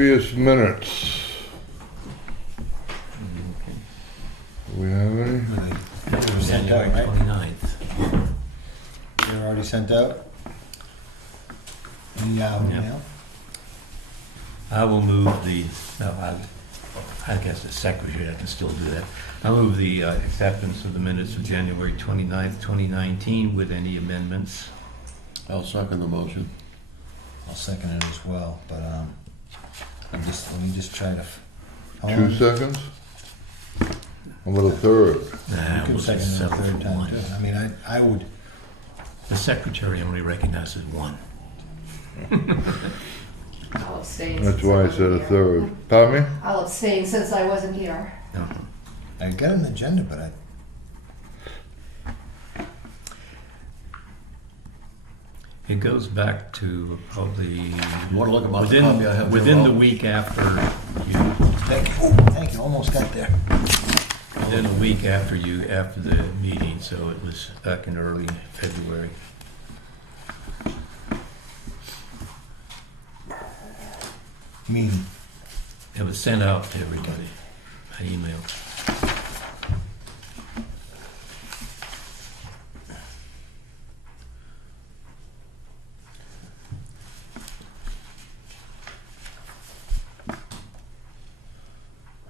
Previous minutes. Do we have any? They were sent out, January right? 29th. They were already sent out? In Yahoo Yep. mail? I will move the, no, I guess the secretary, I can still do that. I move the acceptance of the minutes of January 29th, 2019 with any amendments. I'll second the motion. I'll second it as well, but let me just try to. 2 seconds? How about a third? Nah, You could we'll second just it a settle third for time one. too. I mean, I would, The secretary only recognizes one. I'll abstain. That's since I why I wasn't said a here. third. Pardon me? I'll abstain since I wasn't here. I got an agenda, but I, It goes back to probably You wanna look at my copy I have? within the Jim? week after you, thank you, almost got there. within a week after the meeting, so it was back in early February. Mean, It was sent out to everybody by email.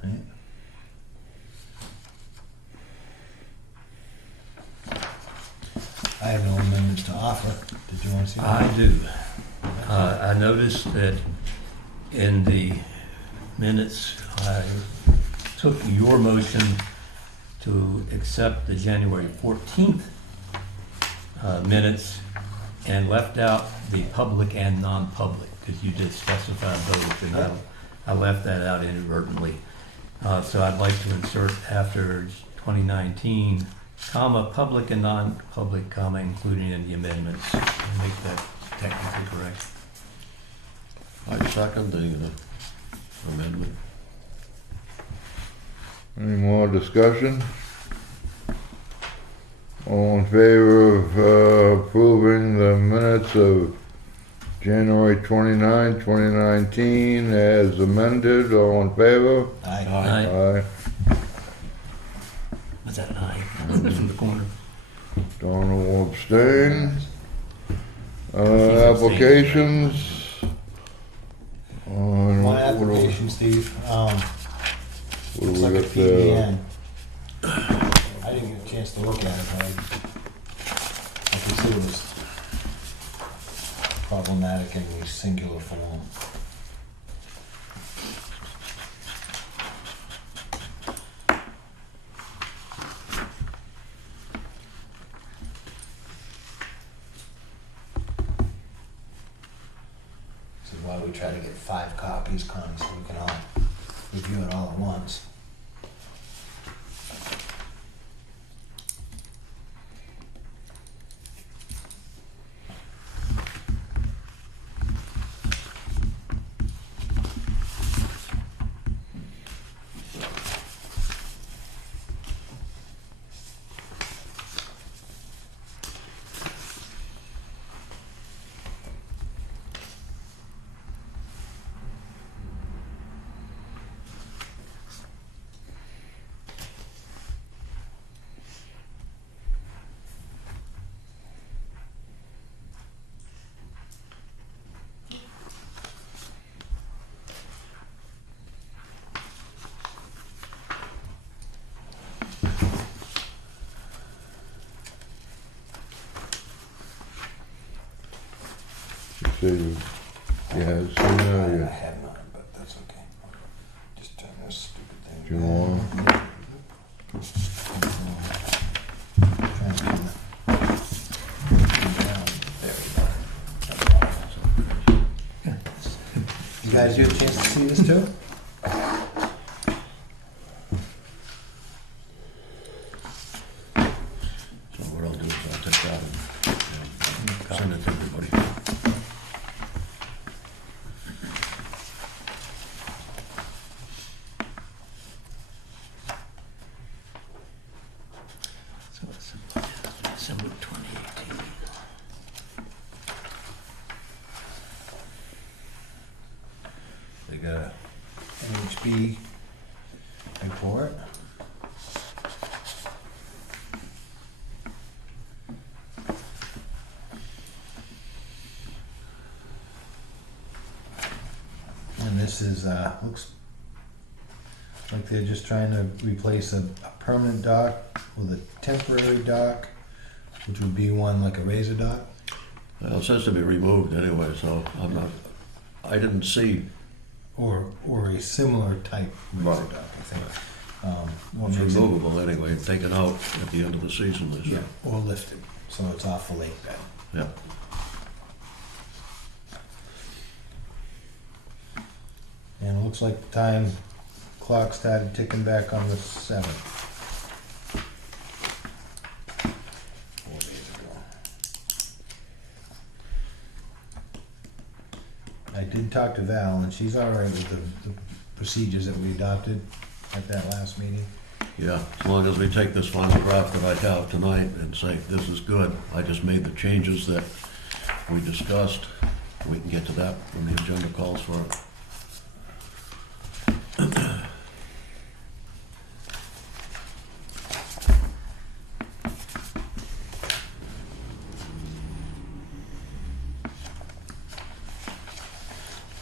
right? I have no amendments to offer. Did you want to see? I do. I noticed that in the minutes, I took your motion to accept the January 14th minutes and left out the public and non-public, because you did specify both, and I left that out inadvertently. So I'd like to insert after 2019, comma, public and non-public, comma, including in the amendments, and make that technically correct. I second the amendment. Any more discussion? All in favor of approving the minutes of January 29, 2019 as amended? All in favor? Aye. Aye. Aye. Was that an aye from the corner? Donna will abstain. abstaining. Applications. My application, Steve, What do looks we like a got there? PBN. I didn't get a chance to look at it, but I could see it was problematic in the singular form. This is why we try to get 5 copies, Connie, so we can all review it all at once. See, you had seen I that, yeah. have none, but that's okay. Just turn this stupid thing. Do you want Trying to turn it down. There we go. You guys get a chance to see this too? So what I'll do is I'll take that and send it to everybody. So it's December 2018. They got B report. And this is, looks like they're just trying to replace a permanent dock with a temporary dock, which would be one like a razor dock. Well, it says to be removed anyway, so I'm not, I didn't see, Or a similar type razor Right. dock, I think. What it's makes it- removable anyway, taken out at the end of the season, they Yeah, said. or lifted, so it's off the lake bed. Yeah. And it looks like the time clock started ticking back on the 7th. 4 days ago. I did talk to Val, and she's all right with the procedures that we adopted at that last meeting. Yeah, as long as we take this final draft that I have tonight and say, this is good, I just made the changes that we discussed, we can get to that when the agenda calls for it.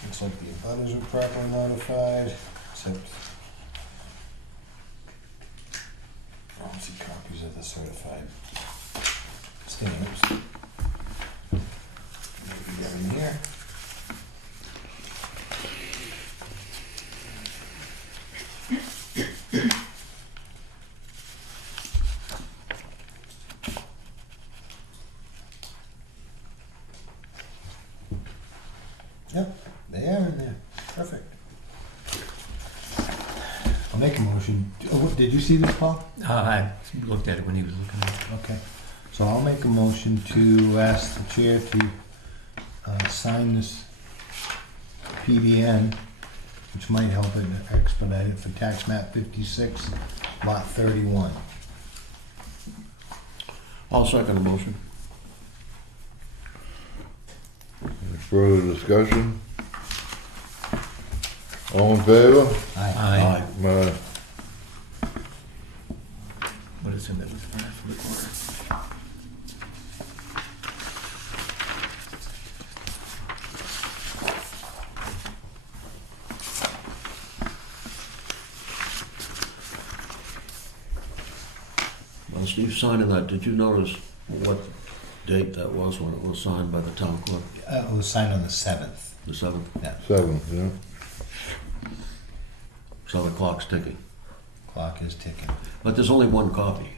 Looks like the abutters were properly notified, except I don't see copies of the certified stamps. Maybe they're in here. Yep, they are in there. Perfect. I'll make a motion. Oh, did you see this, Paul? I looked at it when he was looking at it. Okay. So I'll make a motion to ask the chair to sign this PDN, which might help it expedite it for tax map 56, lot 31. I'll second the motion. Any further discussion? All in favor? Aye. Aye. What is in that was from the corner? Well, Steve, signing that, did you notice what date that was when it was signed by the town clerk? It was signed on the 7th. The 7th? Yeah, 7th, yeah. So the clock's ticking. clock is ticking. But there's only one copy.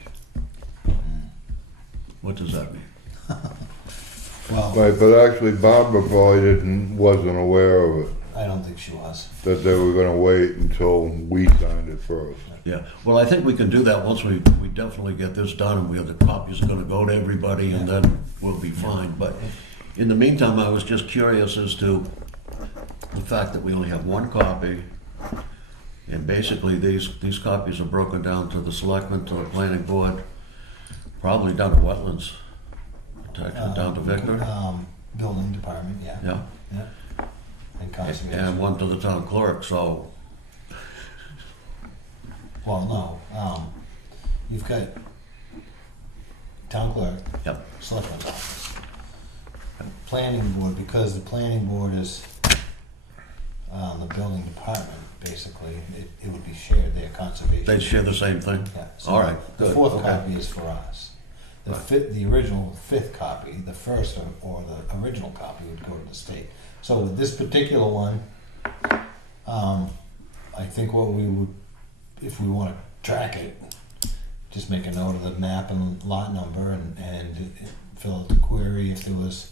What does that mean? Well, Right, but actually Barbara probably wasn't aware of it, I don't think she was. that they were gonna wait until we signed it first. Yeah, well, I think we can do that once we definitely get this done and the copy's gonna go to everybody and then we'll be fine. But in the meantime, I was just curious as to the fact that we only have one copy. And basically, these copies are broken down to the selectmen, to the planning board, probably down to wetlands, down to Victor, Building department, yeah. yeah. Yeah. And conservation. And one to the town clerk, so, Well, no, you've got town clerk, yep, selectman's office. Planning board, because the planning board is, the building department, basically, it would be shared there, conservation. they share the same thing? Yeah, so All right, the good, fourth okay. copy is for us. The original fifth copy, the first or the original copy would go to the state. So with this particular one, I think what we would, if we want to track it, just make a note of the map and lot number and fill out the query if there was,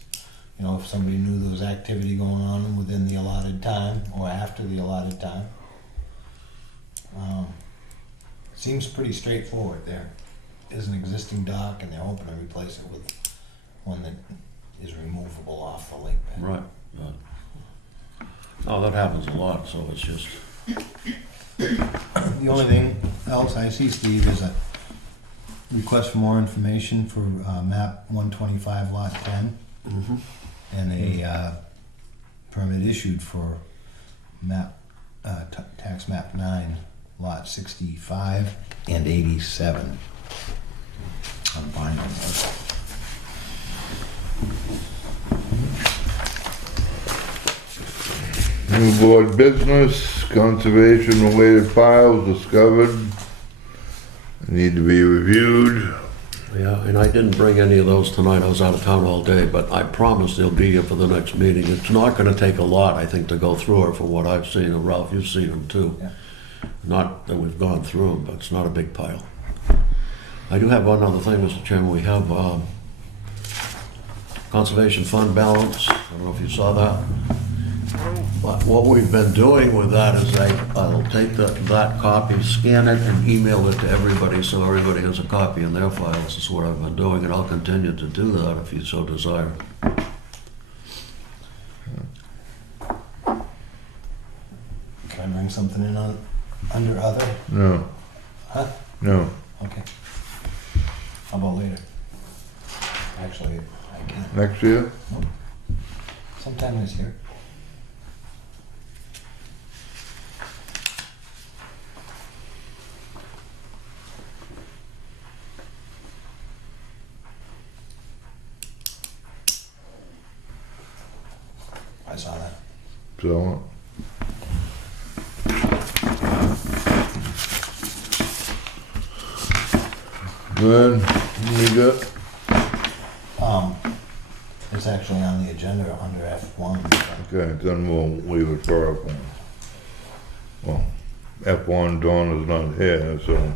you know, if somebody knew there was activity going on within the allotted time or after the allotted time. Seems pretty straightforward. There is an existing dock and they're hoping to replace it with one that is removable off the lake bed. Right. Oh, that happens a lot, so it's just, The only thing else I see, Steve, is a request for more information for map 125 lot 10 and a permit issued for map tax map 9, lot 65 and 87. I'm fine with New board business, conservation related files discovered, need to be reviewed. Yeah, and I didn't bring any of those tonight, I was out of town all day, but I promise they'll be here for the next meeting. It's not gonna take a lot, I think, to go through it from what I've seen, and Ralph, you've seen them too. Yeah. Not that we've gone through them, but it's not a big pile. I do have one other thing, Mr. Chairman, we have conservation fund balance, I don't know if you saw that. But what we've been doing with that is I'll take that copy, scan it, and email it to everybody, so everybody has a copy in their files. This is what I've been doing, and I'll continue to do that if you so desire. Can I bring something in under other? No, Huh? no. Okay. How about later? Actually, I can. Next year? Sometime this year. I saw that. So, good, we got, It's actually on the agenda under F1. okay, then we'll leave it for F1. Well, F1, Dawn is not here, so,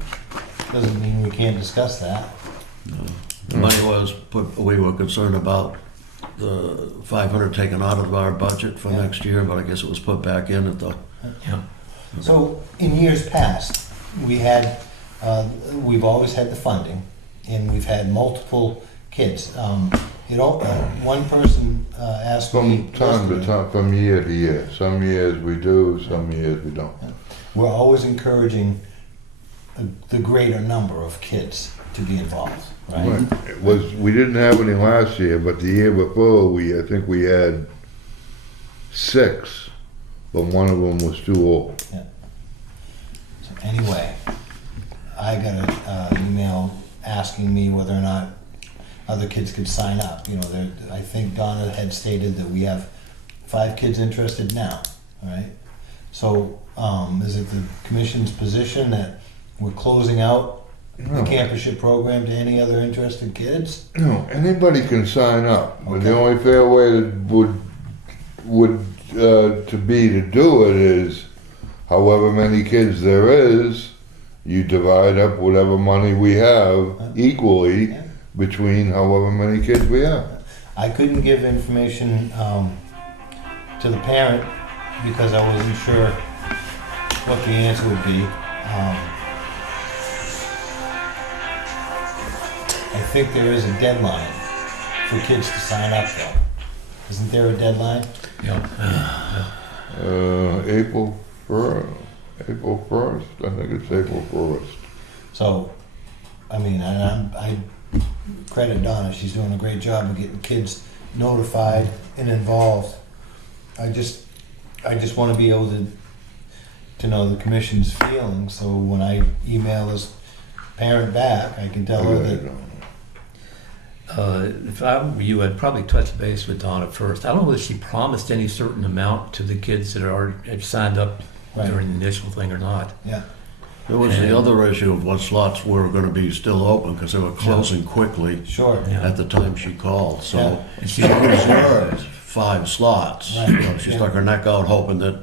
Doesn't mean we can't discuss that. The money we were concerned about the 500 taken out of our budget for Yeah. next year, but I guess it was put back in at the, Yeah. So in years past, we've always had the funding, and we've had multiple kids. One person asked me. from time to time, from year to year. Some years we do, some years we don't. We're always encouraging the greater number of kids to be involved, right? It was, we didn't have any last year, but the year before, I think we had 6, but one of them was too old. So anyway, I got an email asking me whether or not other kids could sign up. You know, I think Donna had stated that we have 5 kids interested now, all right? So is it the commission's position that we're closing out the No. campusship program to any other interested kids? No, anybody can sign up, but the Okay. only fair way to do it is, however many kids there is, you divide up whatever money we have equally Yeah. between however many kids we have. I couldn't give information to the parent because I wasn't sure what the answer would be. I think there is a deadline for kids to sign up though. Isn't there a deadline? Yeah. April 1st, I think it's April 1st. So, I mean, I credit Donna, she's doing a great job of getting kids notified and involved. I just want to be able to know the commission's feelings, so when I email this parent back, I can tell her that, If I were you, I'd probably touch base with Donna first. I don't know if she promised any certain amount to the kids that have signed up Right. during the initial thing or not. yeah, there was the other issue of what slots were gonna be still open, because they were closing quickly sure. Yeah. at the time she called, Yeah. so And she she reserved 5 slots. Right. You know, She Yeah. stuck her neck out hoping that,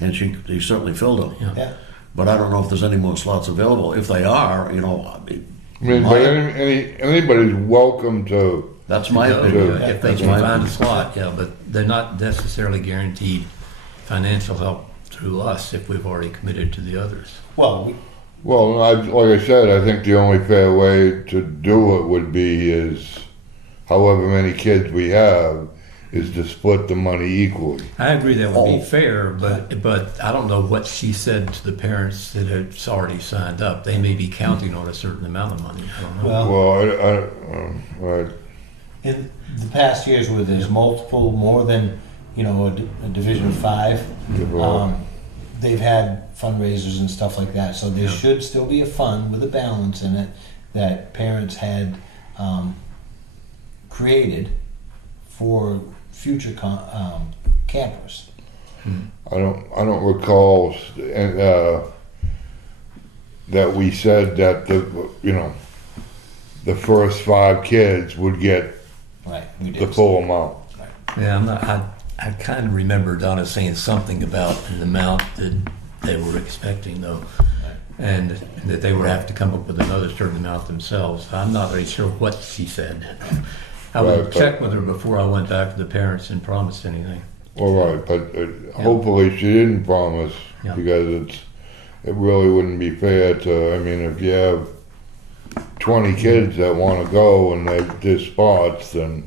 and he certainly filled them. Yeah. Yeah, But I don't know if there's any more slots available. If they are, you know, I mean, I mean, but anybody's welcome to, that's my go, opinion. if they That's can my find a opinion. slot, yeah, but they're not necessarily guaranteed financial help through us if we've already committed to the others. well, well, like I said, I think the only fair way to do it would be is, however many kids we have, is to split the money equally. I agree that would Oh. be fair, but I don't know what she said to the parents that had already signed up. They may be counting on a certain amount of money. I don't know. well, Well, in the past years where there's multiple, more than, you know, a division of 5, they've had fundraisers and stuff like that, so there Yeah. should still be a fund with a balance in it that parents had created for future campers. I don't recall, that we said that the first 5 kids would get Right, we the did. full amount. Yeah, I kind of remember Donna saying something about an amount that they were expecting though, and that they would have to come up with another certain amount themselves. I'm not really sure what she said. I Right, would but- check with her before I went back to the parents and promised anything. All right, but hopefully she didn't promise, Yeah. because it really wouldn't be fair to, I mean, if you have 20 kids that want to go and there's spots, then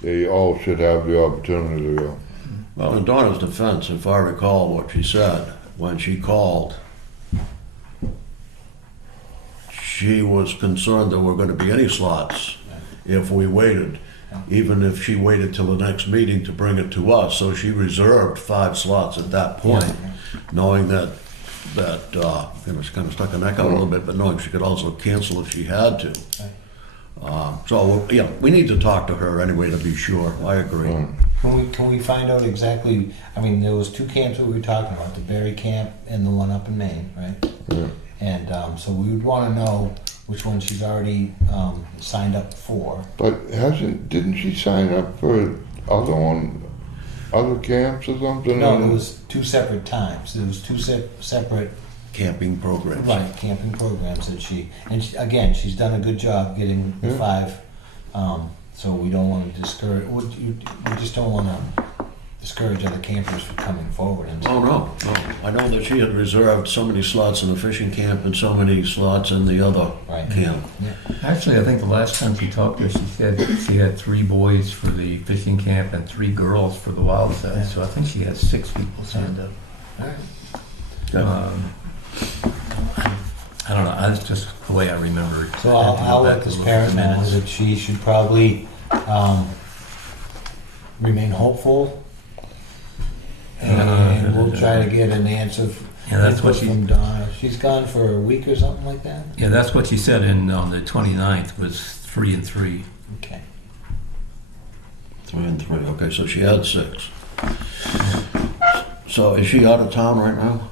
they all should have the opportunity to go. Well, in Donna's defense, if I recall what she said, when she called, she was concerned there were going to be any slots if we waited, even if she waited till the next meeting to bring it to us. So she reserved 5 slots at that point, knowing that she kind of stuck her neck out a little bit, but knowing she could also cancel if she had to. So, yeah, we need to talk to her anyway to be sure. I agree. Can we find out exactly, I mean, there was 2 camps that we were talking about, the Berry Camp and the one up in Maine, right? Yeah. And so we would want to know which one she's already signed up for. But didn't she sign up for other camps or something? No, it was 2 separate times. There was 2 separate Camping programs. camping programs that again, she's done a good job getting the 5. So we don't want to discourage. We just don't want to discourage other campers from coming forward. And Oh, no. I know that she had reserved so many slots in the fishing camp and so many slots in the other Right. camp. Yeah. Actually, I think the last time she talked to her, she said she had 3 boys for the fishing camp and 3 girls for the wild side. So I think she had 6 people signed up. All right. I don't know. That's just the way I remember it. So I'll let this parent know that she should probably remain hopeful, and we'll try to get an answer that's what from Donna. She's gone for a week or something like that. Yeah, that's what she said on the 29th was 3 and 3. Okay. 3 and 3. Okay, so she had 6. So is she out of town right now?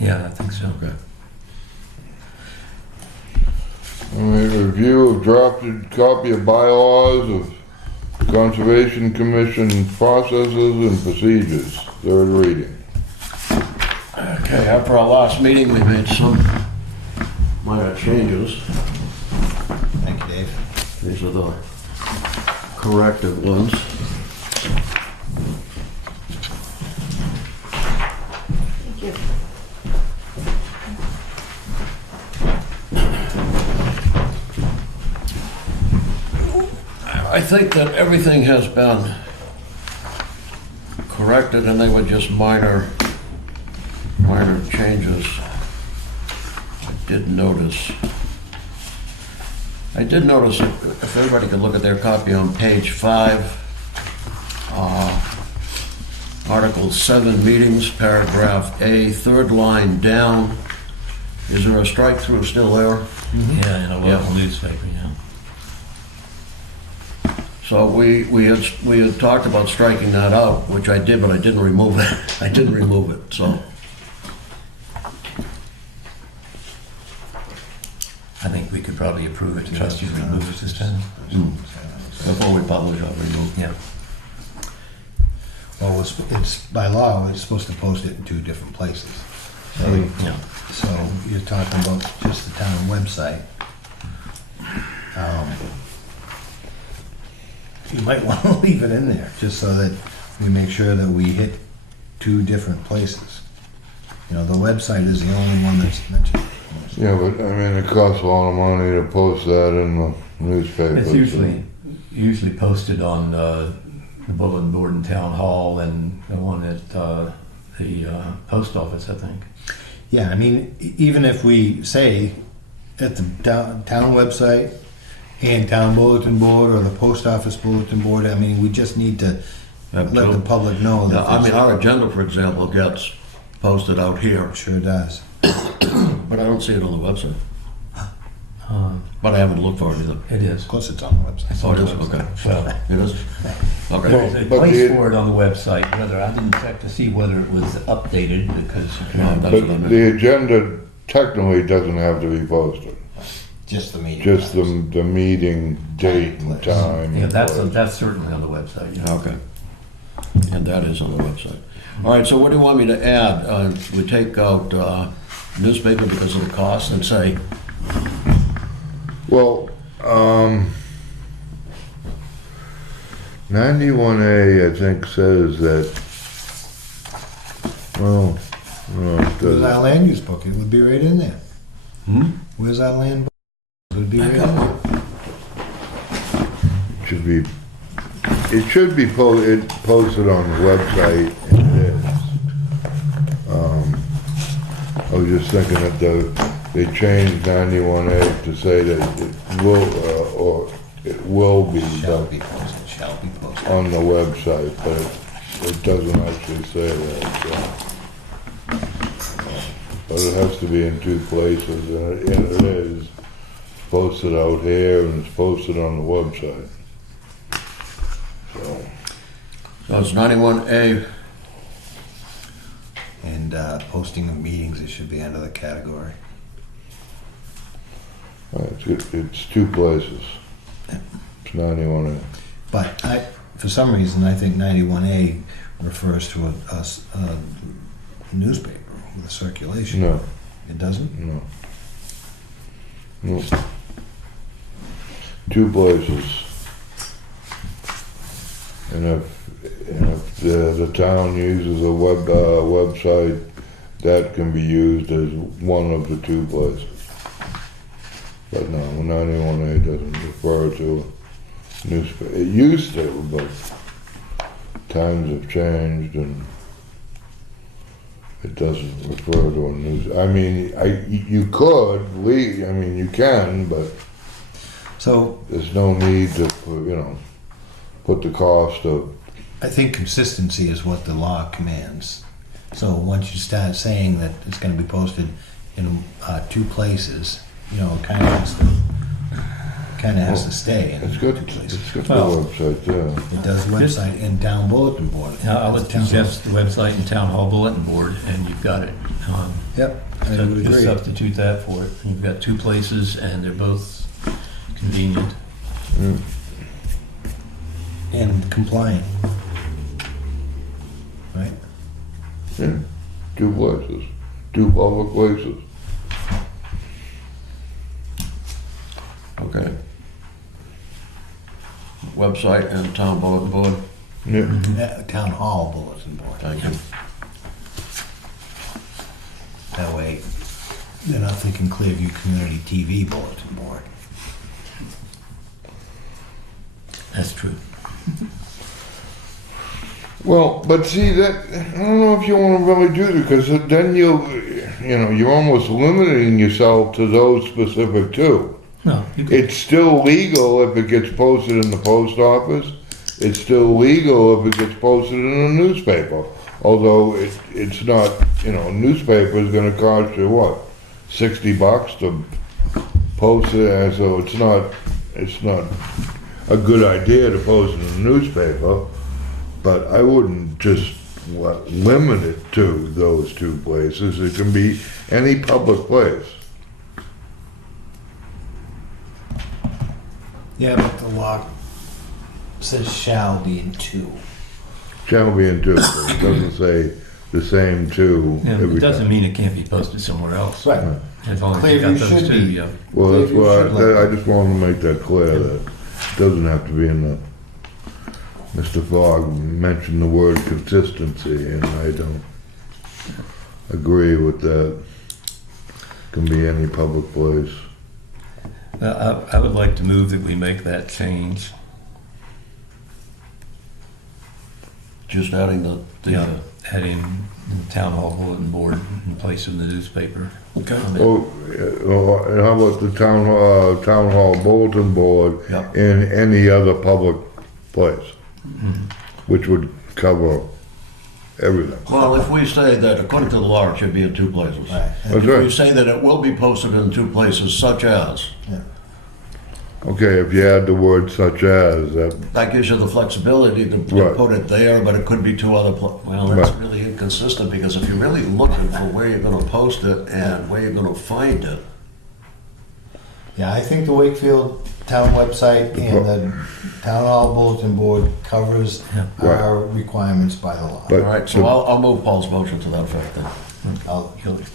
Yeah, I think so. Okay. All right, review of drafted copy of bylaws of Conservation Commission processes and procedures, 3rd reading. Okay, after our last meeting, we made some minor changes. Thank you, Dave. These are the corrected ones. Thank you. I think that everything has been corrected, and they were just minor changes. I did notice if everybody could look at their copy on page 5, Article 7, meetings, paragraph A, 3rd line down. Is there a strike through still there? Yeah, in a local newspaper, yeah. So we had talked about striking that out, which I did, but I didn't remove it. I didn't remove it, so. I think we could probably approve it and trust you to remove it this time. Before we publish, I'll remove. Yeah. Well, it's by law, it's supposed to post it in 2 different places. Yeah. So you're talking about just the town website. You might want to leave it in there, just so that we make sure that we hit 2 different places. You know, the website is the only one that's mentioned. Yeah, but I mean, it costs a lot of money to post that in the newspaper. It's usually posted on the bulletin board in town hall and the one at the post office, I think. Yeah, I mean, even if we say at the town website and town bulletin board or the post office bulletin board, I mean, we just need to let the public know that. I mean, our agenda, for example, gets posted out here, Sure does. but I don't see it on the website. Um, But I haven't looked for it either. It is. Of course it's on the website. It's Oh, on it the is? website. Okay. Well, It is? Okay. there's a But place the- for it on the website, whether, I didn't check to see whether it was updated, because you No, can, that's what I But meant. the agenda technically doesn't have to be posted. Just the meeting. Just times. the meeting date and Place. time. yeah, and that's, place. that's certainly on the website, yeah. Okay. And that is on the website. All right, so what do you want me to add? We take out newspaper because of the cost and say, Well, 91A, I think, says that, well, no, it Where's our doesn't. land use book? It would be right in there. hmm? Where's our land book? It would be right in there. It should be posted on the website, and it is. I was just thinking that they changed 91A to say that it will, or it will be Shall be posted, shall be posted. on the website, but it doesn't actually say that, so. But it has to be in two places, and it is posted out here and it's posted on the website. So, So it's 91A. And posting of meetings, it should be under the category. it's two places. It's 91A. But for some reason, I think 91A refers to a newspaper with a circulation. No, It doesn't? no. No. Two places. And if the town uses a website, that can be used as one of the two places. But no, 91A doesn't refer to a newspaper. It used to, but times have changed and it doesn't refer to a news. I mean, you could, I mean, you can, but So there's no need to, put the cost of, I think consistency is what the law commands. So once you start saying that it's going to be posted in two places, it kind of has to stay in it's got, two places. it's got the Well- website there. It does website and town bulletin board. Now, I would Town- suggest the website and town hall bulletin board, and you've got it. Yep, I So would just agree. substitute that for it. You've got two places, and they're both convenient. Mm. And compliant. Right? Yeah, two places, two public places. Okay. Website and town bulletin board. Yeah, Town hall bulletin board. Thank you. That way, they're not thinking Clearview Community TV bulletin board. That's true. well, but see that, I don't know if you wanna really do that, because then you're almost limiting yourself to those specific two. No, you could, It's still legal if it gets posted in the post office. It's still legal if it gets posted in a newspaper. Although it's not, a newspaper is gonna cost you what, $60 to post it, and so it's not a good idea to post it in a newspaper. But I wouldn't just limit it to those two places. It can be any public place. Yeah, but the law says shall be in two. Shall be in two, but it doesn't say the same two yeah, every it doesn't time. mean it can't be posted somewhere else. Right. As long as you got Clearview those should two, be. yeah. Well, that's Maybe why we should look- I just wanted to make that clear that it doesn't have to be in the, Mr. Fogg mentioned the word consistency, and I don't agree with that. Can be any public place. I would like to move that we make that change. Just adding the Adding the town hall bulletin board in place of the newspaper. Okay. And how about the town hall bulletin board Yep. in any other public place, Mhm. which would cover everything. Well, if we say that according to the law, it should be in two places. Right. That's If we right. say that it will be posted in two places, such as, Yeah. Okay, if you add the word such as, that gives you the flexibility to Right. put it there, but it could be two other, well, that's Right. really inconsistent, because if you're really looking for where you're gonna post it and where you're gonna find it, Yeah, I think the Wakefield town website and the town hall bulletin board covers Right. our requirements by the law. But- all right, so I'll move Paul's motion to that effect then.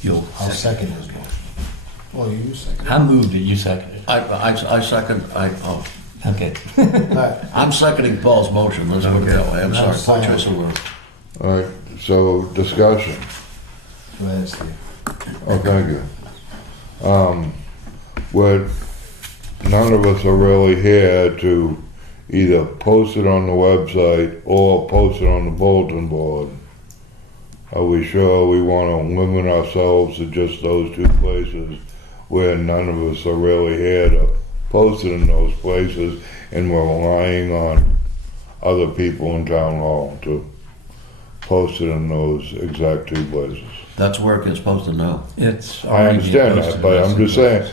You'll I'll second. second his motion. Well, you second. I moved it, you seconded it. I second, Okay. All right. I'm seconding Paul's motion, let's put it that way, I'm sorry, That's poor fine. choice of words. all right, so discussion. Go ahead, Steve. Oh, thank you. What, none of us are really here to either post it on the website or post it on the bulletin board. Are we sure we want to limit ourselves to just those two places where none of us are really here to post it in those places and we're relying on other people in town hall to post it in those exact two places? That's where it gets posted now. It's I already understand posted that, but I'm in just saying,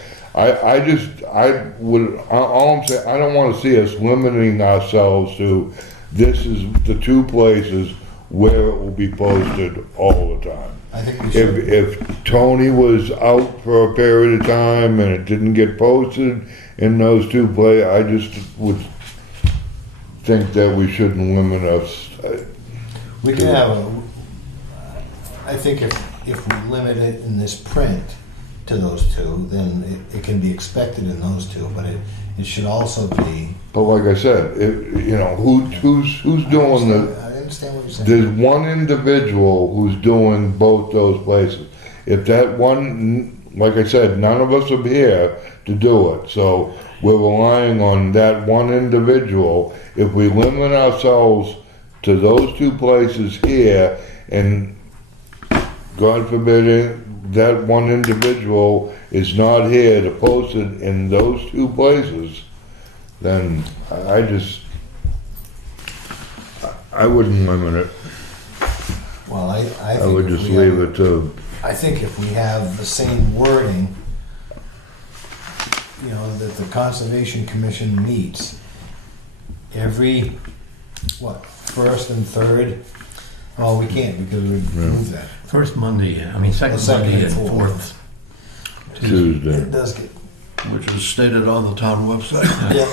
all I'm saying, I don't wanna see us limiting ourselves to, this is the two places where it will be posted all the time. I think we should. If Tony was out for a period of time and it didn't get posted in those two places, I just would think that we shouldn't limit us. We can have I think if we limit it in this print to those two, then it can be expected in those two, but it should also be. But like I said, who's doing the, I understand what you're saying. there's one individual who's doing both those places. If that one, like I said, none of us are here to do it, so we're relying on that one individual. If we limit ourselves to those two places here, and God forbid that one individual is not here to post it in those two places, then I wouldn't limit it. Well, I think I would if just we leave have- it to, I think if we have the same wording, that the Conservation Commission meets every, first and third? Oh, we can't because we moved that. First Monday, second second Monday and and fourth. fourth. Tuesday. It does get, Which is stated on the town website. yeah,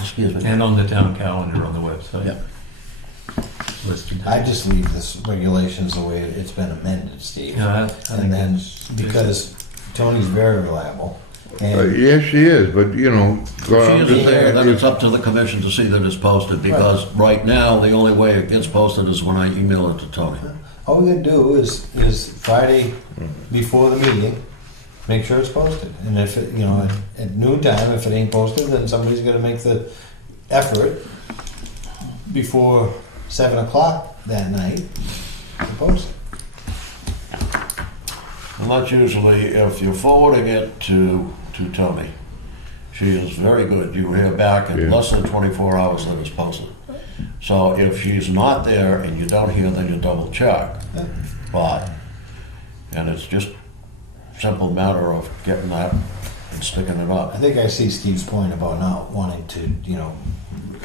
Excuse me. And on the town calendar on the website. Yep. Listed. I just leave this regulations the way it's been amended, Steve. Yeah, I think And then, it's- because Tony's very reliable, and Yes, she is, but If she isn't there, then it's up to the commission to see that it's posted, because right now, the only way it gets posted is when I email it to Tony. all we gotta do is Friday before the meeting, make sure it's posted. And if, at noon time, if it ain't posted, then somebody's gonna make the effort before 7 o'clock that night to post it. And that's usually, if you're forwarding it to Tony, she is very good. You hear back in Yeah. less than 24 hours that it's posted. So if she's not there and you don't hear, then you double check. Yeah. But, and it's just simple matter of getting that and sticking it I up. think I see Steve's point about not wanting to,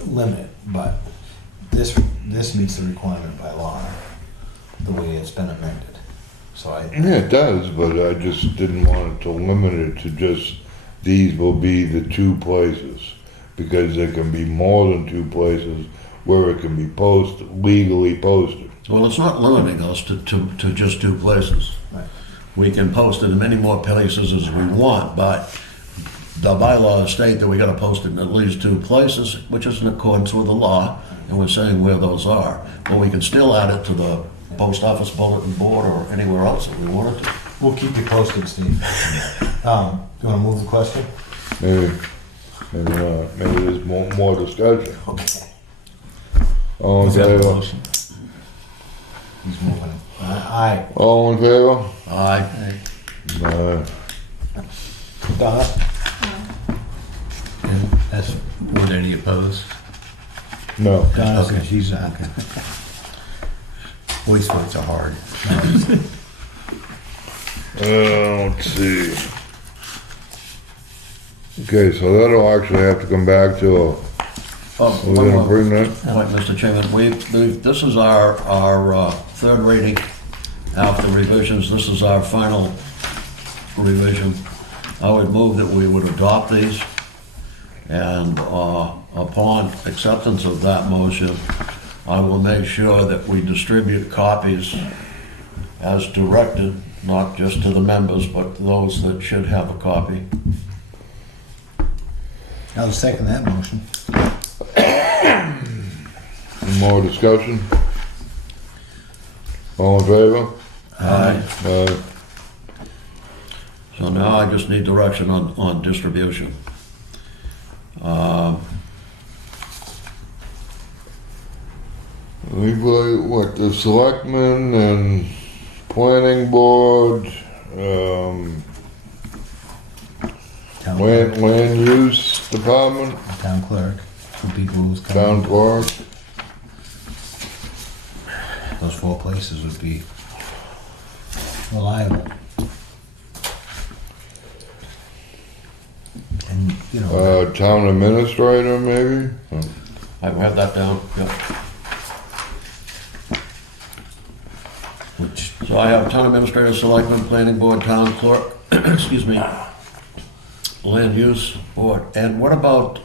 limit it, but this meets the requirement by law, the way it's been amended. So Yeah, it does, but I just didn't want it to limit it to just, these will be the two places. Because there can be more than two places where it can be legally posted. Well, it's not limiting us to just two places. Right. We can post it in many more places as we want, but the bylaws state that we gotta post it in at least two places, which is in accordance with the law, and we're saying where those are. But we can still add it to the post office bulletin board or anywhere else if we wanted to. we'll keep you posted, Steve. You wanna move the question? Maybe there's more discussion. Okay. All in Is that the favor? motion? He's moving it. Aye. All in favor? Aye. Donna? And that's, were there any opposed? No. Donna Okay. said she's not. Voice votes are hard. Let's see. Okay, so that'll actually have to come back to, Oh, we're one gonna more bring that, point, Mr. Chairman. This is our third reading after revisions. This is our final revision. I would move that we would adopt these, and upon acceptance of that motion, I will make sure that we distribute copies as directed, not just to the members, but those that should have a copy. I'll second that motion. more discussion? All in favor? Aye. Aye. So now I just need direction on distribution. We play, what, the selectmen and planning board, Town land use department, Town clerk, two people who's town coming. clerk. Those 4 places would be reliable. And, you know, Town administrator, maybe? I have that down, yep. which, So I have town administrator, selectman, planning board, town clerk, excuse me, land use board. And what about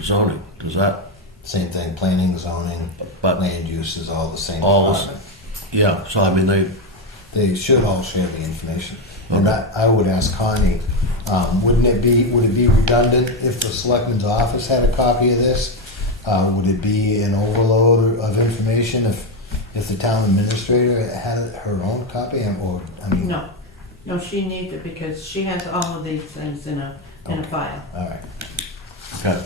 zoning? Does that, same thing, planning, zoning, but, land use is all the same All the department. yeah, so I mean, They should all share the information. And I would ask Connie, would it be redundant if the selectman's office had a copy of this? Would it be an overload of information if the town administrator had her own copy, or, I mean? No, no, she needs it because she has all of these things in a file. All right. okay.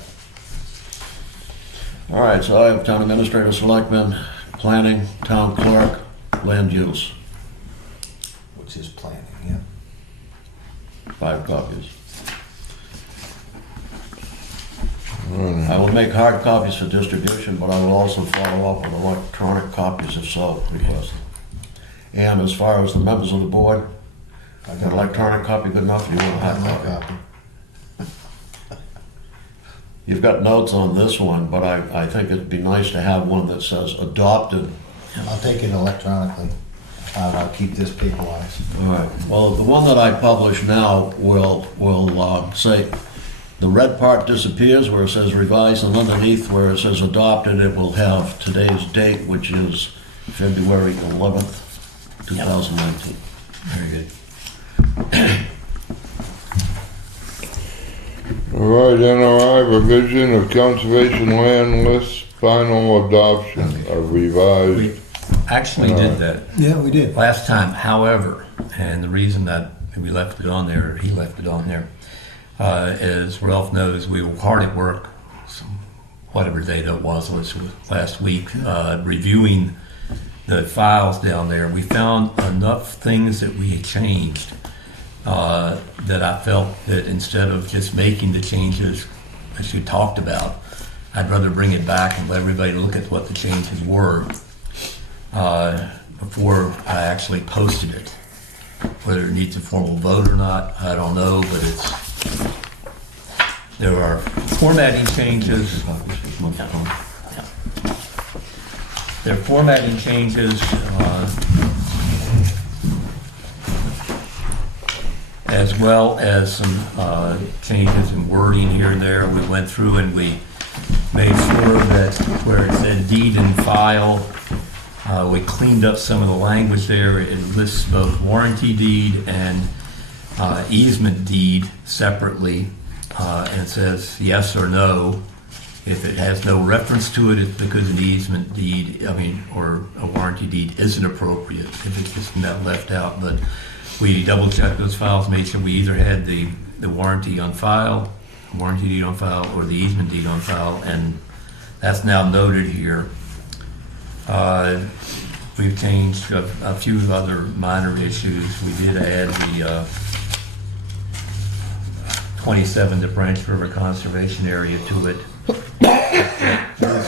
All right, so I have town administrator, selectman, planning, town clerk, land use, Which is planning, yeah. 5 copies. I will make hard copies for distribution, but I will also follow up with electronic copies if so requested. And as far as the members of the board, I an electronic copy good enough, you want a I hard have my copy? copy. You've got notes on this one, but I think it'd be nice to have one that says adopted. I'll take it electronically. I'll keep this paper-wise. All right, well, the one that I publish now will say, the red part disappears where it says revised, and underneath where it says adopted, it will have today's date, which is February 11th, 2019. Very good. All right, NRI revision of conservation land list, final adoption of revised. We actually did that Yeah, we did. last time, however, and the reason that we left it on there, or he left it on there, as Ralph knows, we were hard at work, whatever day that was last week, reviewing the files down there. We found enough things that we had changed that I felt that instead of just making the changes that you talked about, I'd rather bring it back and let everybody look at what the changes were before I actually posted it. Whether it needs a formal vote or not, I don't know, but there are formatting changes. There are formatting changes, as well as some changes in wording here and there. We went through and we made sure that where it said deed and file, we cleaned up some of the language there. It lists both warranty deed and easement deed separately, and it says yes or no. If it has no reference to it, it's because an easement deed, or a warranty deed isn't appropriate. If it's just not left out, but we double checked those files, made sure we either had the warranty deed on file, or the easement deed on file, and that's now noted here. We've changed a few other minor issues. We did add the 27, the Branch River Conservation Area to it.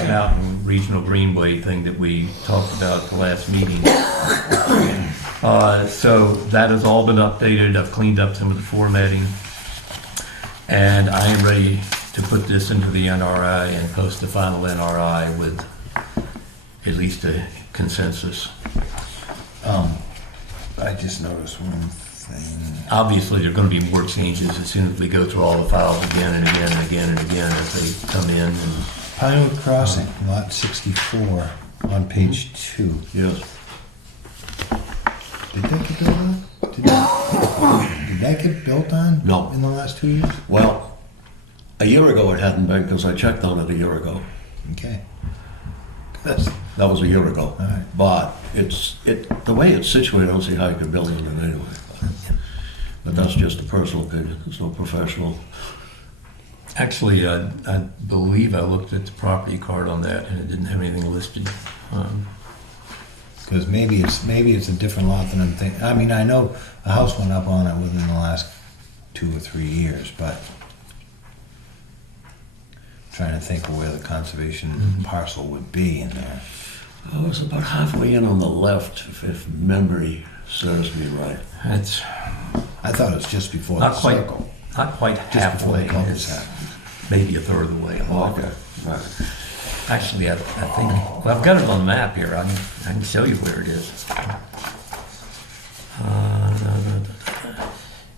Out and regional greenway thing that we talked about at the last meeting. So that has all been updated. I've cleaned up some of the formatting. And I am ready to put this into the NRI and post the final NRI with at least a consensus. I just noticed one thing. Obviously, there are going to be more changes as soon as we go through all the files again and again and again and again as they come in. And Pinewood Crossing, lot 64, on page 2. Yes. Did that get built on? Did that get built on? No. In the last 2 years? Well, a year ago it hadn't been because I checked on it a year ago. Okay. That's, That was a year ago. all right. But the way it's situated, I don't see how you could build on it anyway. But that's just a personal opinion. It's no professional. actually, I believe I looked at the property card on that and it didn't have anything listed. Because maybe it's a different lot than I'm thinking. I mean, I know a house went up on it within the last 2 or 3 years, but I'm trying to think of where the conservation parcel would be in there. Oh, it's about halfway in on the left, if memory serves me right. It's I thought it was just before not the quite, circle. not quite Just before halfway. the It's cul-de-sac. maybe a third of the way along. Okay, right. Actually, I think, well, I've got it on the map here. I can show you where it is.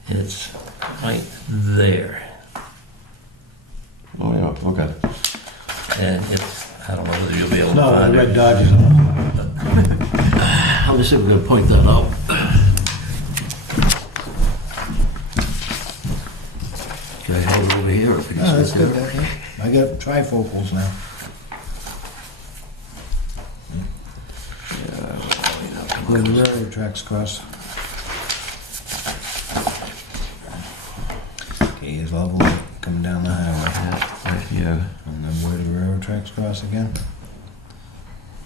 It's right there. Oh, yeah, okay. And it's, I don't know whether you'll be able to No, find the it. red Dodge is on. Let me see if we're gonna point that out. Can I hold it over here? If you can No, that's sit good. there? I got trifocals now. Where the railroad tracks cross. Okay, here's level coming down the highway. Yeah, right here. And then where the railroad tracks cross again?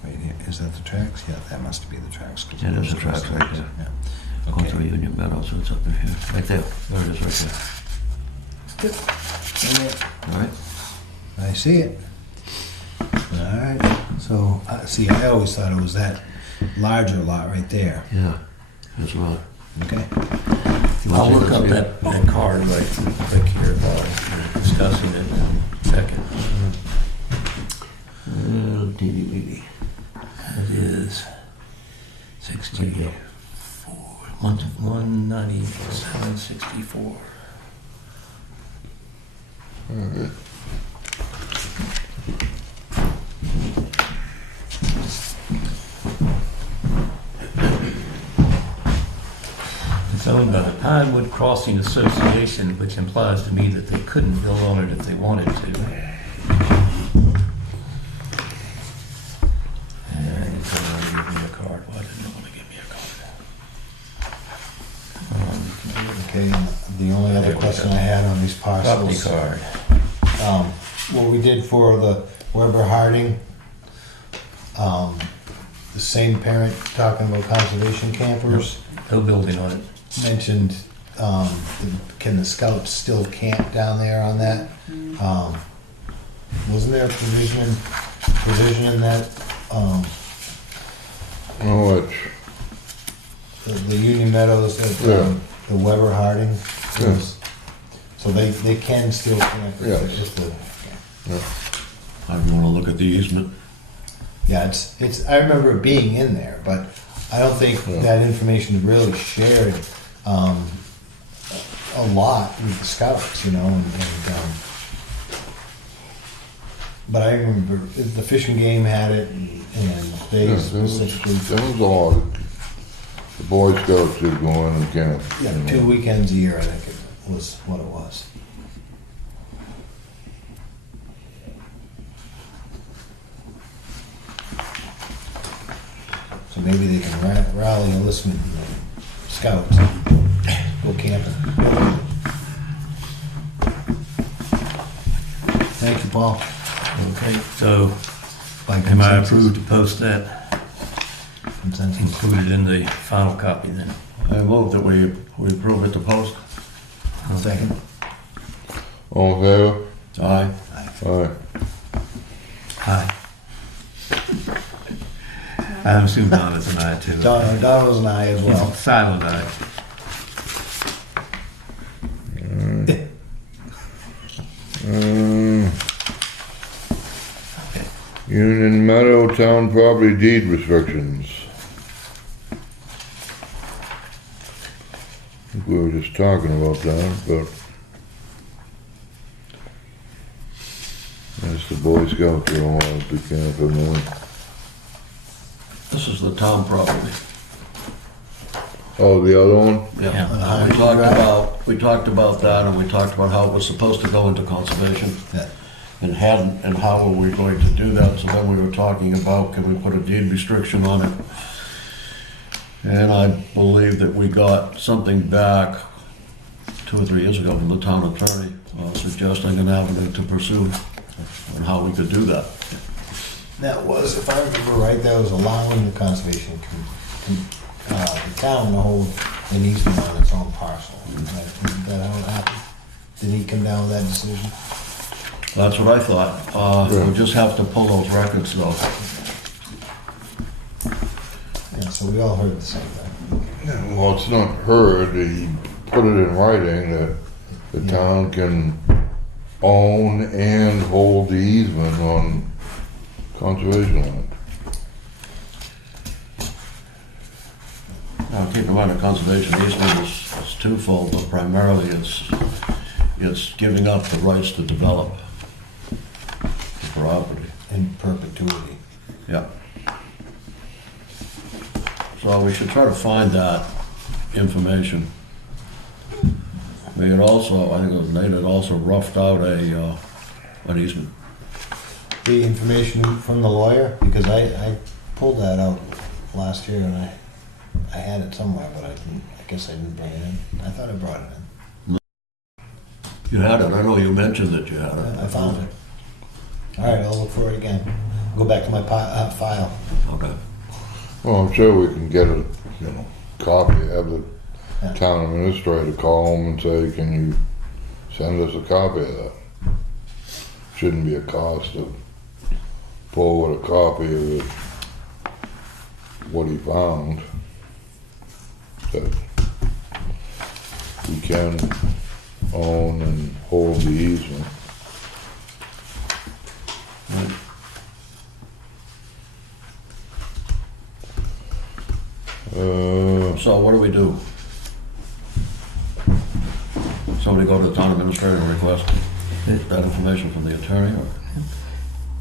Right here. Is that the tracks? Yeah, that must be the tracks. 'cause Yeah, it there's goes the tracks across right there. there. Yeah. Going Okay. through Union Meadows, so it's up in here. Right there. There it is, right Good. there. All right. I see it. All right. So, see, I always thought it was that larger lot right there. Yeah, that's right. Okay. I'll look up that card right here while we're discussing it in a second. DVD. It is 64, 197, 64. It's owned by the Pinewood Crossing Association, which implies to me that they couldn't build on it if they wanted to. And it's not gonna give me a card. Why didn't it want to give me a card? Okay. The only other question I had on these Property parcels. card. What we did for the Weber Harding, the same parent talking about conservation campers No building on it. mentioned, can the scouts still camp down there on that? Wasn't there a provision in that, Oh, it's, the Union Meadows, Yeah. the Weber Harding? Yeah. So they can still camp Yes. if the, I want to look at the easement. yeah, it's, I remember it being in there, but I don't think Yeah. that information is really shared, a lot with the scouts, you know, but I remember the Fish and Game had it, and they yeah, specifically, that was all. The Boy Scouts did go in and camp. yeah, 2 weekends a year, I think it was what it was. So maybe they can rally enlistment scouts, go camping. Thank you, Paul. Okay, so By am I consensus. approved to post that, Consensus. included in the final copy then? I move that we approve it to post. Second. All in favor? Aye. Aye. Aye. I assume Donna's an aye too. Donald's and I as well. Silent aye. Union Meadow Town Property Deed Restrictions. I think we were just talking about that, but that's the Boy Scout for a while, be careful, man. This is the town property. Oh, the other one? Yeah. We talked about that, and we talked about how it was supposed to go into conservation. Yeah. And hadn't, and how were we going to do that? So then we were talking about, can we put a deed restriction on it? And I believe that we got something back 2 or 3 years ago from the town attorney, suggesting an avenue to pursue on how we could do that. That was, if I remember right, that was allowing the conservation, the town to hold an easement on its own parcel. Is that how it happened? Did he come down with that decision? That's what I thought. We'll just have to pull those records though. Yeah, so we all heard the same thing. Yeah, well, it's not heard, he put it in writing that the town can own and hold the easement on conservation land. Now, keep in mind, a conservation easement is twofold, but primarily it's giving up the rights to develop the property. In perpetuity. Yeah. So we should try to find that information. We had also, I think it was Nate had also roughed out an easement. The information from the lawyer, because I pulled that out last year and I had it somewhere, but I guess I didn't bring it in. I thought I brought it in. You had it, I know you mentioned that you had it. I found it. All right, I'll look for it again. Go back to my file. Okay. Well, I'm sure we can get a, copy, have the Yeah. town administrator call them and say, can you send us a copy of that? Shouldn't be a cost to forward a copy of it, what he found. That we can own and hold the easement. Right. So what do we do? Somebody go to the town administrator and request that information from the attorney, or?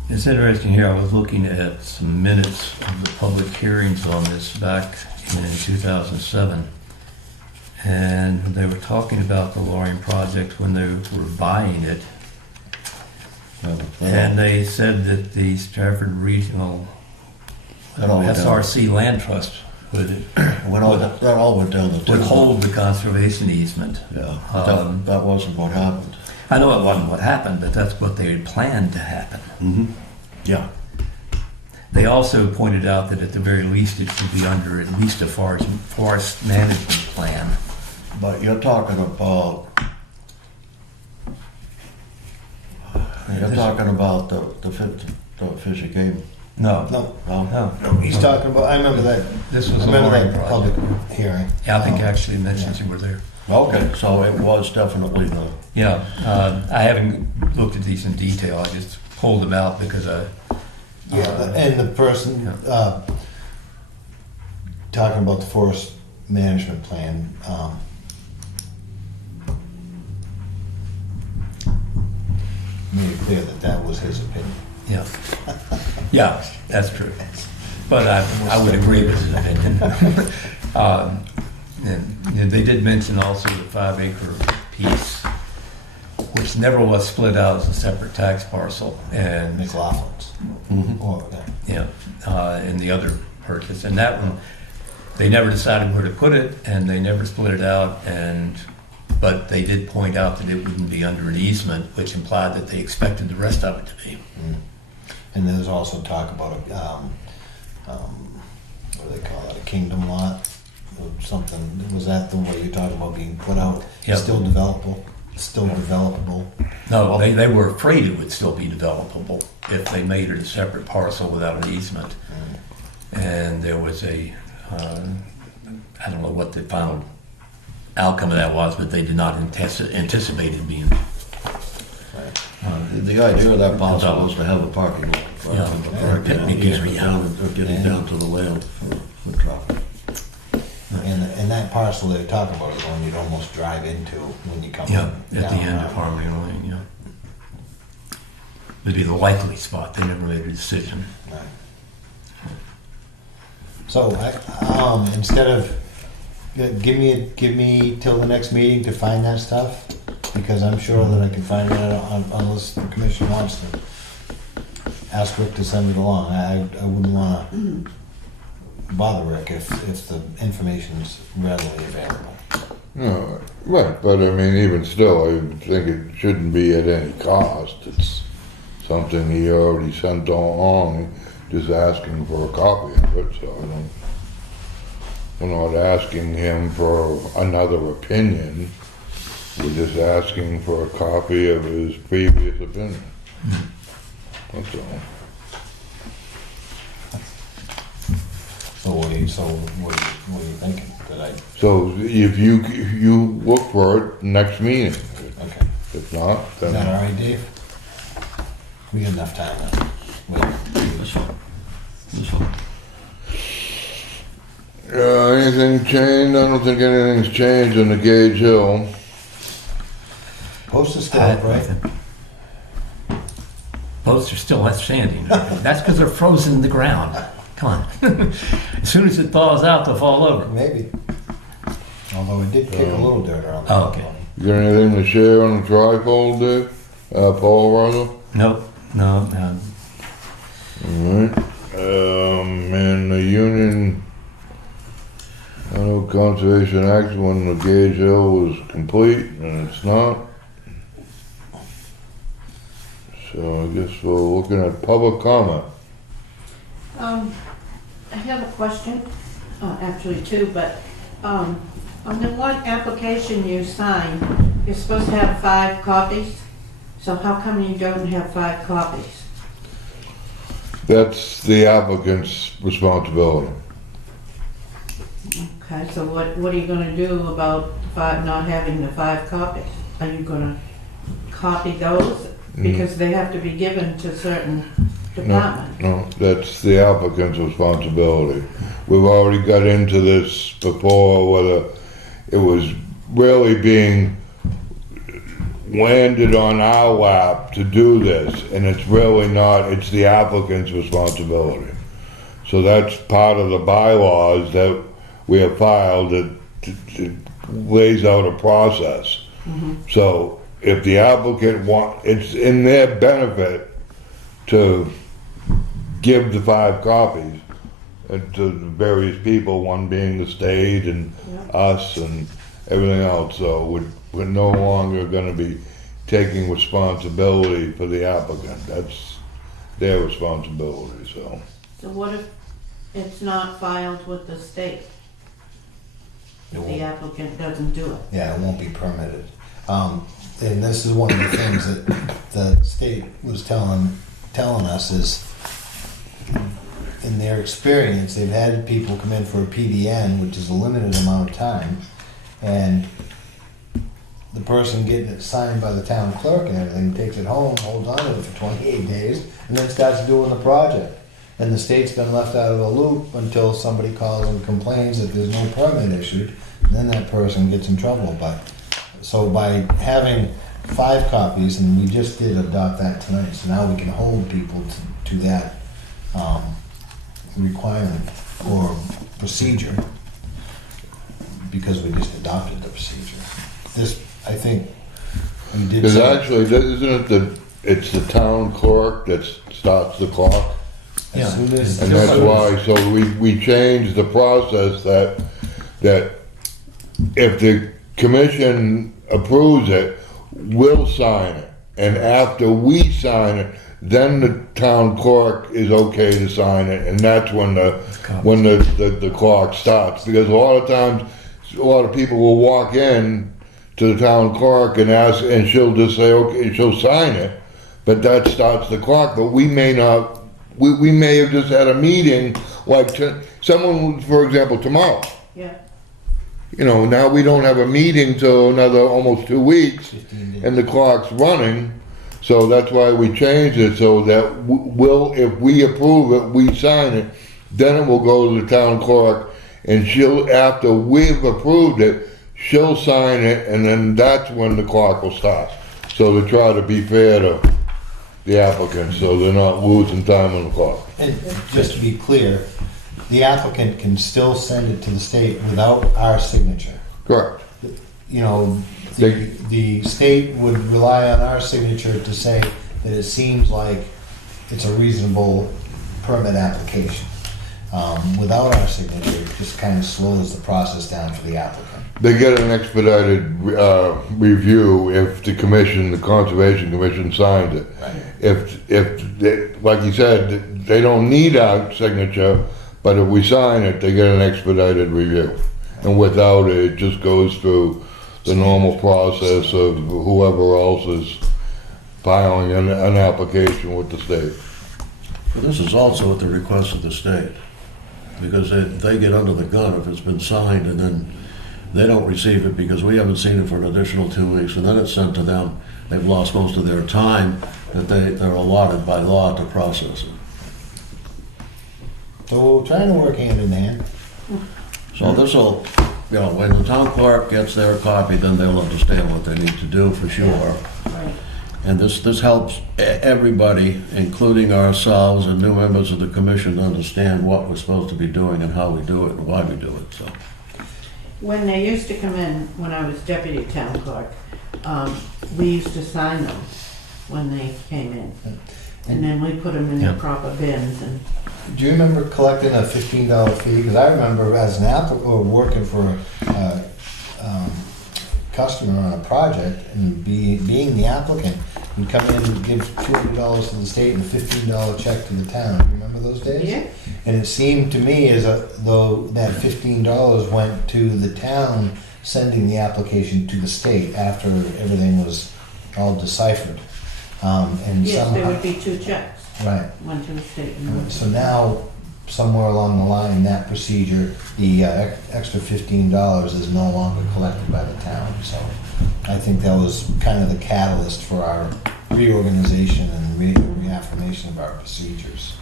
It's interesting here, I was looking at some minutes of the public hearings on this back in 2007. And they were talking about the Loring project when they were buying it. And they said that the Stratford Regional SRC Land Trust would That all went down the tube. hold the conservation easement. Yeah, that wasn't what happened. I know it wasn't what happened, but that's what they had planned to happen. Mm-hmm. Yeah. They also pointed out that at the very least it should be under at least a forest management plan. But you're talking about the Fisher Game. No, No, No? no. he's talking about, I remember that. This I was a remember Loring that public project. hearing. Yeah, I think actually mentions you were there. Okay, so it was definitely the, Yeah, I haven't looked at these in detail. I just pulled them out because And the person talking about the forest management plan, made it clear that that was his opinion. yeah, yeah, that's true. But I would agree with his opinion. And they did mention also the 5-acre piece, which never was split out as a separate tax parcel, and McLaughlin's. Mhm. Or, in the other purchase. And that one, they never decided where to put it, and they never split it out. But they did point out that it wouldn't be under an easement, which implied that they expected the rest of it to be. and there's also talk about what do they call it, a kingdom lot? Or something, was that the way you're talking about being put out? Yep. Still developable? Still developable? No, they were afraid it would still be developable if they made it a separate parcel without an easement. and there was I don't know what the final outcome of that was, but they did not anticipate it being. The idea of that parcel was to have a parking lot. Yeah. Picnic area. Or getting down to the layout for traffic. And that parcel they're talking about is one you'd almost drive into when you come Yeah, down. at the end of Harmony Lane, yeah. Would be the likely spot. They never made a decision. Right. So, instead of, give me till the next meeting to find that stuff, because I'm sure that I can find it unless the commission wants to ask Rick to send it along. I wouldn't wanna bother Rick if the information's readily available. No, right, but I mean, even still, I think it shouldn't be at any cost. It's something he already sent along, just asking for a copy of it, so we're not asking him for another opinion. We're just asking for a copy of his previous opinion. That's all. So what are you thinking? So if you look for it next meeting, Okay. if not, Is that then all right, Dave? We got enough time now. Wait. This one. This one. anything changed? I don't think anything's changed in the Gage Hill. Post is still up, right? Boats are still standing. That's because they're frozen in the ground. Come on. As soon as it thaws out, they'll fall over. Maybe. Although it did kick a little dirt around. Oh, okay. You got anything to share on the trifold, Dave? Paul, rather? Nope, no. Alright. And the Union, I know Conservation Act when the Gage Hill was complete, and it's not. So I guess we're looking at public comment. I have a question, actually two, but, on the one application you signed, you're supposed to have 5 copies, so how come you don't have 5 copies? That's the applicant's responsibility. Okay, so what are you gonna do about not having the 5 copies? Are you gonna copy those? Because they have to be given to certain departments. No, that's the applicant's responsibility. We've already got into this before, whether it was really being landed on our lap to do this, and it's really not, it's the applicant's responsibility. So that's part of the bylaws that we have filed that lays out a process. So if the applicant it's in their benefit to give the 5 copies to the various people, one being the state and us and everything else. So we're no longer gonna be taking responsibility for the applicant. That's their responsibility, so. So what if it's not filed with the state? If the applicant doesn't do it? Yeah, it won't be permitted. And this is one of the things that the state was telling us is, in their experience, they've had people come in for a PDN, which is a limited amount of time, and the person getting it signed by the town clerk and everything takes it home, holds on to it for 28 days, and then starts doing the project. And the state's been left out of the loop until somebody calls and complains that there's no permit issued, and then that person gets in trouble. So by having 5 copies, and we just did adopt that tonight, so now we can hold people to that requirement or procedure, because we just adopted the procedure. This, I think, we did. Because actually, isn't it it's the town clerk that starts the clock? As soon as, And that's why, so we changed the process that if the commission approves it, we'll sign it. And after we sign it, then the town clerk is okay to sign it, and that's when the clock starts. Because a lot of times, a lot of people will walk in to the town clerk and ask, and she'll just say, okay, she'll sign it, but that starts the clock. But we may not, we may have just had a meeting like, someone, for example, tomorrow, Yeah, you know, now we don't have a meeting till another almost 2 weeks, 15 days. and the clock's running, so that's why we changed it, so that we'll, if we approve it, we sign it, then it will go to the town clerk, and she'll, after we've approved it, she'll sign it, and then that's when the clock will start. So to try to be fair to the applicants, so they're not losing time on the clock. And just to be clear, the applicant can still send it to the state without our signature. Correct. You know, the state would rely on our signature to say that it seems like it's a reasonable permit application. Without our signature, it just kind of slows the process down for the applicant. They get an expedited review if the commission, the Conservation Commission signs it. Right. If they, like you said, they don't need our signature, but if we sign it, they get an expedited review. And without it, it just goes through the normal process of whoever else is filing an application with the state. But this is also at the request of the state, because they get under the gun if it's been signed and then they don't receive it because we haven't seen it for an additional 2 weeks, and then it's sent to them. They've lost most of their time that they're allotted by law to process it. So we're trying to work hand in hand. So this will, you know, when the town clerk gets their copy, then they'll understand what they need to do for sure. right. And this helps everybody, including ourselves and new members of the commission, to understand what we're supposed to be doing and how we do it and why we do it, so. When they used to come in, when I was deputy town clerk, we used to sign them when they came in. And then we put them in the Yeah. proper bins and, Do you remember collecting a $15 fee? Because I remember as an applicant, or working for a customer on a project and being the applicant, you'd come in and give $200 to the state and a $15 check to the town. Do you remember those days? yeah, And it seemed to me as though that $15 went to the town sending the application to the state after everything was all deciphered. And yes, there somehow, would be 2 checks, right. one to the state and one to So now, somewhere along the line, that procedure, the extra $15 is no longer collected by the town. So I think that was kind of the catalyst for our reorganization and reaffirmation of our procedures.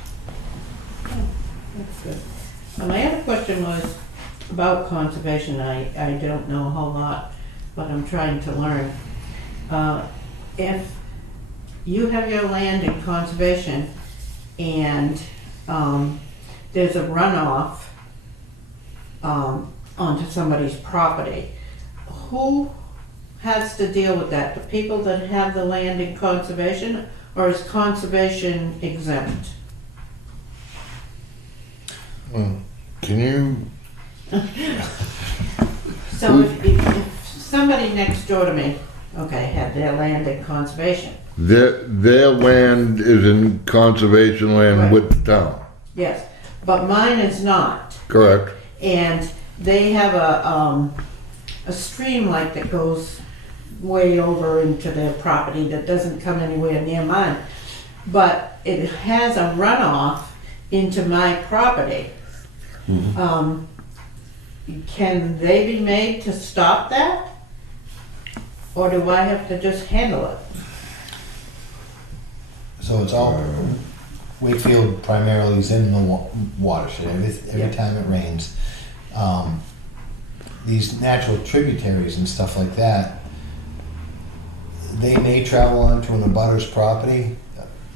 That's good. My other question was about conservation. I don't know a whole lot, but I'm trying to learn. If you have your land in conservation and there's a runoff onto somebody's property, who has to deal with that? The people that have the land in conservation, or is conservation exempt? Can you, So if somebody next door to me, okay, had their land in conservation, their land is in conservation land Right. with the town, yes, but mine is not. correct? And they have a stream like that goes way over into their property that doesn't come anywhere near mine. But it has a runoff into my property. Can they be made to stop that? Or do I have to just handle it? So it's all, Wakefield primarily is in the watershed every Yeah. time it rains. These natural tributaries and stuff like that, they may travel onto an abutter's property.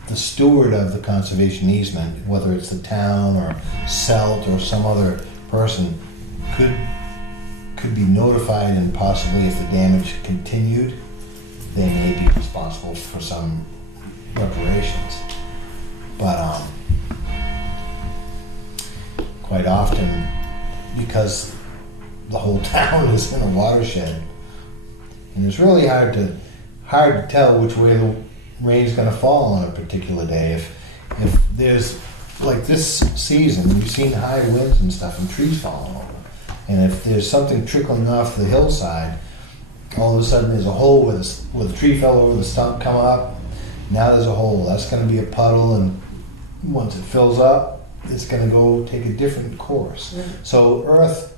The steward of the conservation easement, whether it's the town or CELT or some other person, could be notified, and possibly if the damage continued, they may be responsible for some reparations. But quite often, because the whole town is in a watershed, and it's really hard to tell which way the rain's going to fall on a particular day. If there's, like this season, we've seen high winds and stuff and trees falling over. And if there's something trickling off the hillside, all of a sudden there's a hole where the tree fell over, the stump come up. Now there's a hole. That's going to be a puddle, and once it fills up, it's gonna go take a different course. Right. So Earth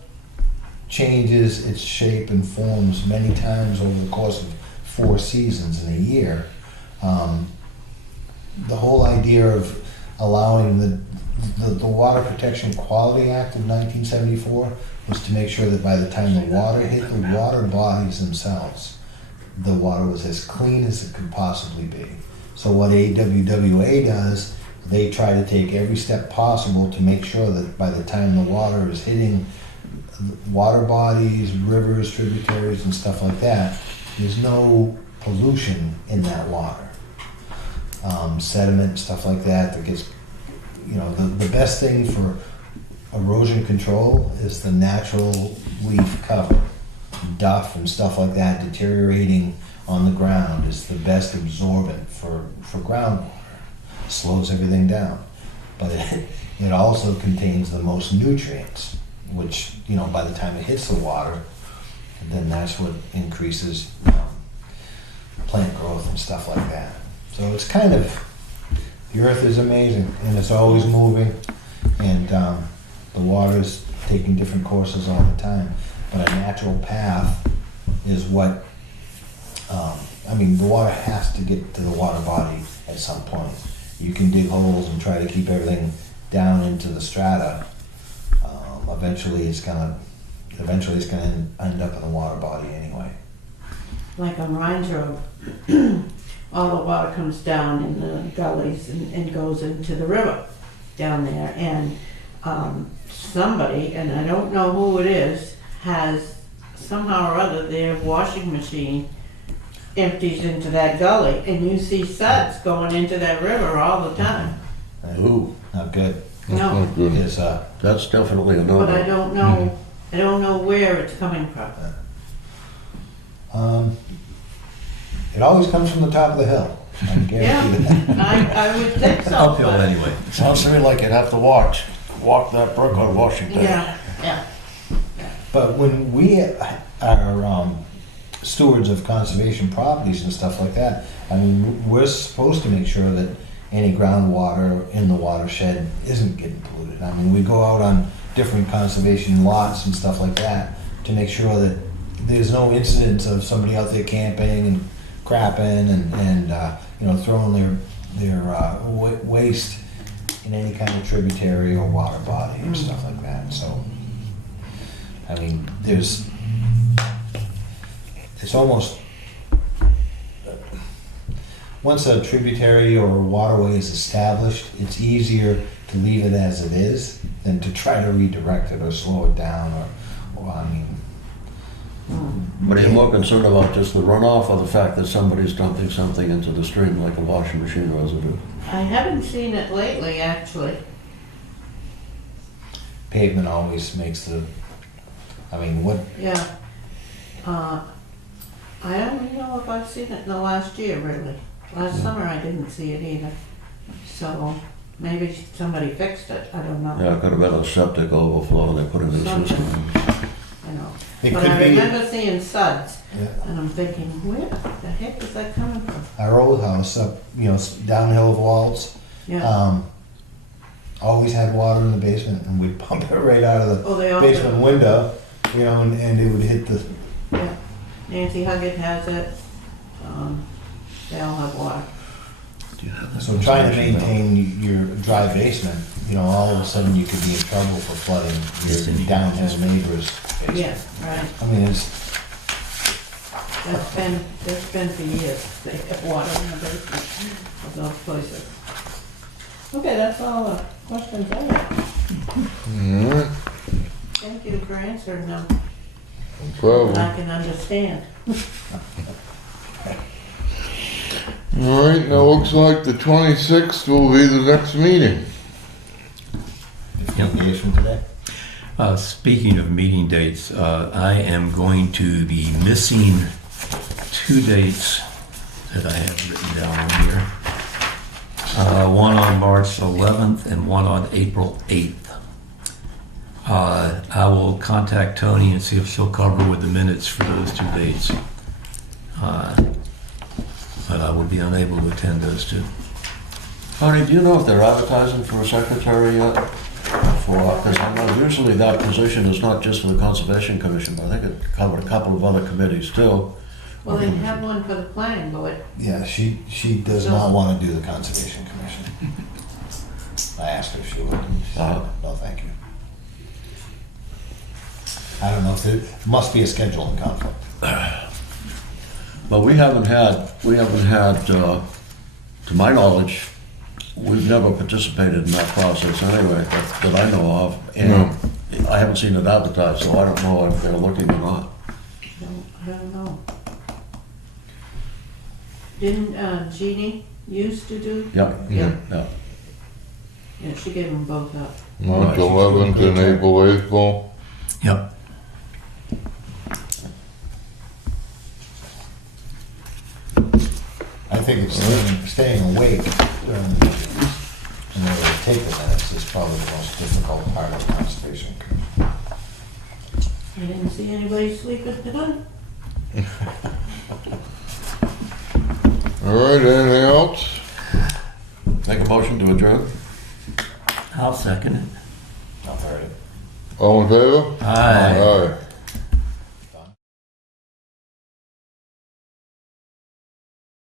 changes its shape and forms many times over the course of 4 seasons in a year. The whole idea of allowing the Water Protection Quality Act of 1974 was to make sure that by the time the water hit the water bodies themselves, the water was as clean as it could possibly be. So what AWWA does, they try to take every step possible to make sure that by the time the water is hitting water bodies, rivers, tributaries, and stuff like that, there's no pollution in that water. Sediment, stuff like that, that gets, the best thing for erosion control is the natural leaf cover. Duff and stuff like that deteriorating on the ground is the best absorbent for groundwater. Slows everything down. But it also contains the most nutrients, which, by the time it hits the water, then that's what increases plant growth and stuff like that. So it's kind of, the earth is amazing and it's always moving, and the water's taking different courses all the time. But a natural path is what, the water has to get to the water body at some point. You can dig holes and try to keep everything down into the strata. Eventually it's gonna end up in the water body anyway. Like on Rhines Road, all the water comes down in the gullies and goes into the river down there. And somebody, and I don't know who it is, has somehow or other their washing machine empties into that gully, and you see suds going into that river all the time. Ooh, Not good. That's No, not good. It's, that's definitely a but I no. don't know. I don't know where it's coming from. it always comes from the top of the hill. I can guarantee that. I would think so. Uphill but- anyway. Sounds to me like you'd have to walk that brook on Washington. Yeah. But when we are stewards of conservation properties and stuff like that, we're supposed to make sure that any groundwater in the watershed isn't getting polluted. We go out on different conservation lots and stuff like that to make sure that there's no incidents of somebody out there camping and crapping and throwing their waste in any kind of tributary or water body and stuff like that. So, it's almost, once a tributary or a waterway is established, it's easier to leave it as it is than to try to redirect it or slow it down But are you more concerned about just the runoff or the fact that somebody's dumping something into the stream like a washing machine residue? I haven't seen it lately, actually. pavement always makes the, what, Yeah. I don't know if I've seen it in the last year, really. Last summer I didn't see it either. So maybe somebody fixed it, I don't know. Yeah, it could have been a septic overflow and they put it in the system. You know. it But could I be, remember seeing suds, yeah. and I'm thinking, where the heck is that coming from? Our old house up, downhill of Waltz, Yeah. always had water in the basement, and we'd pump it right out of Oh, they the all basement do. window, and it would hit the, Yeah. Nancy Huggett has it. They all have water. Do you have that so trying to information, Bill? maintain your dry basement, all of a sudden you could be in trouble for flooding your downhill neighbor's basement. Yeah, right. It's, That's been for years. They have water in the basement of those places. Okay, that's all the questions I have. Alright, Thank you for answering them. no problem. I can understand. Alright, now looks like the 26th will be the next meeting. 15 days from today. Speaking of meeting dates, I am going to be missing 2 dates that I have written down here. One on March 11th and one on April 8th. I will contact Tony and see if she'll cover with the minutes for those 2 dates. But I will be unable to attend those 2. Tony, do you know if they're advertising for a secretary yet? Because I know usually that position is not just for the Conservation Commission, but I think it covered a couple of other committees too. Well, they have one for the planning board. Yeah, she does not want to do the Conservation Commission. I asked her if she would. She said, no, thank you. I don't know if there must be a scheduling conflict. But we haven't had, to my knowledge, we've never participated in that process anyway, that I know of. And I haven't seen it advertised, so I don't know if they're looking or not. I don't know. Didn't Jeannie used to do? Yep, Yeah. yeah. Yeah, she gave them both up. March 11th and April 8th. Yep. I think it's staying awake during the meetings in order to take the minutes is probably the most difficult part of the Conservation Commission. I didn't see anybody sleeping tonight. All right, anything else? Make a motion to adjourn? I'll second it. I've heard it. All in favor? Aye. Aye.